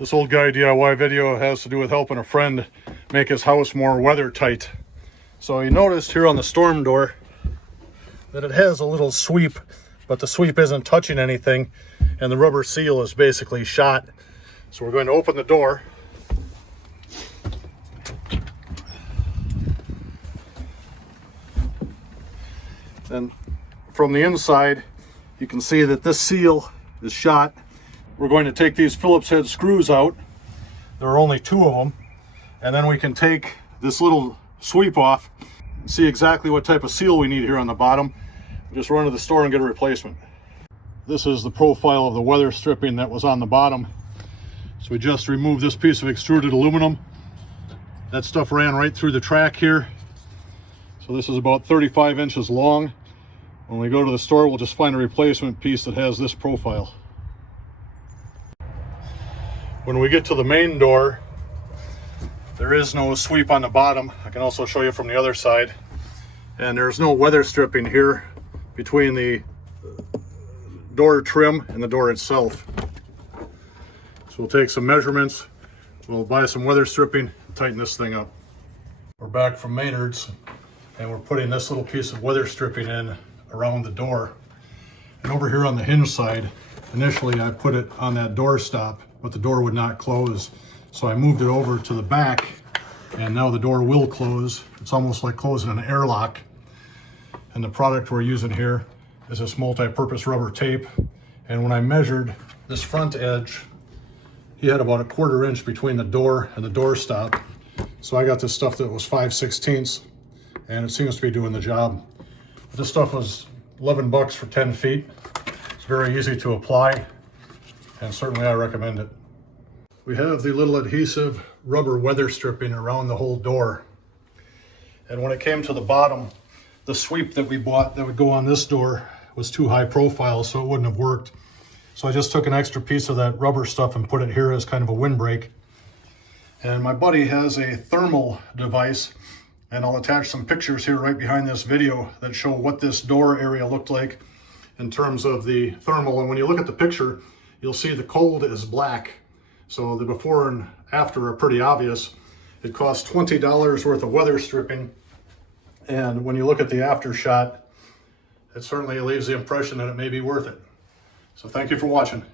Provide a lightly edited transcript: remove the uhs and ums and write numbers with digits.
This old guy DIY video has to do with helping a friend make his house more weather tight. So you noticed here on the storm door that it has a little sweep, but the sweep isn't touching anything and the rubber seal is basically shot. So we're going to open the door. And from the inside, you can see that this seal is shot. We're going to take these Phillips head screws out. There are only 2 of them. And then we can take this little sweep off and see exactly what type of seal we need here on the bottom. Just run to the store and get a replacement. This is the profile of the weather stripping that was on the bottom. So we just removed this piece of extruded aluminum. That stuff ran right through the track here. So this is about 35 inches long. When we go to the store, we'll just find a replacement piece that has this profile. When we get to the main door, there is no sweep on the bottom. I can also show you from the other side. And there's no weather stripping here between the door trim and the door itself. So we'll take some measurements, we'll buy some weather stripping, and tighten this thing up. We're back from Maynard's and we're putting this little piece of weather stripping in around the door. And over here on the hinge side, initially I put it on that door stop, but the door would not close. So I moved it over to the back and now the door will close. It's almost like closing an airlock. And the product we're using here is this multi-purpose rubber tape. And when I measured this front edge, he had about 1/4 inch between the door and the door stop. So I got this stuff that was 5/16 and it seems to be doing the job. This stuff was 11 bucks for 10 feet. It's very easy to apply and certainly I recommend it. We have the little adhesive rubber weather stripping around the whole door. And when it came to the bottom, the sweep that we bought that would go on this door was too high profile, so it wouldn't have worked. So I just took an extra piece of that rubber stuff and put it here as kind of a windbreak. And my buddy has a thermal device, and I'll attach some pictures here right behind this video that show what this door area looked like in terms of the thermal. And when you look at the picture, you'll see the cold is black. So the before and after are pretty obvious. It costs $20 worth of weather stripping. And when you look at the after shot, it certainly leaves the impression that it may be worth it. So thank you for watching.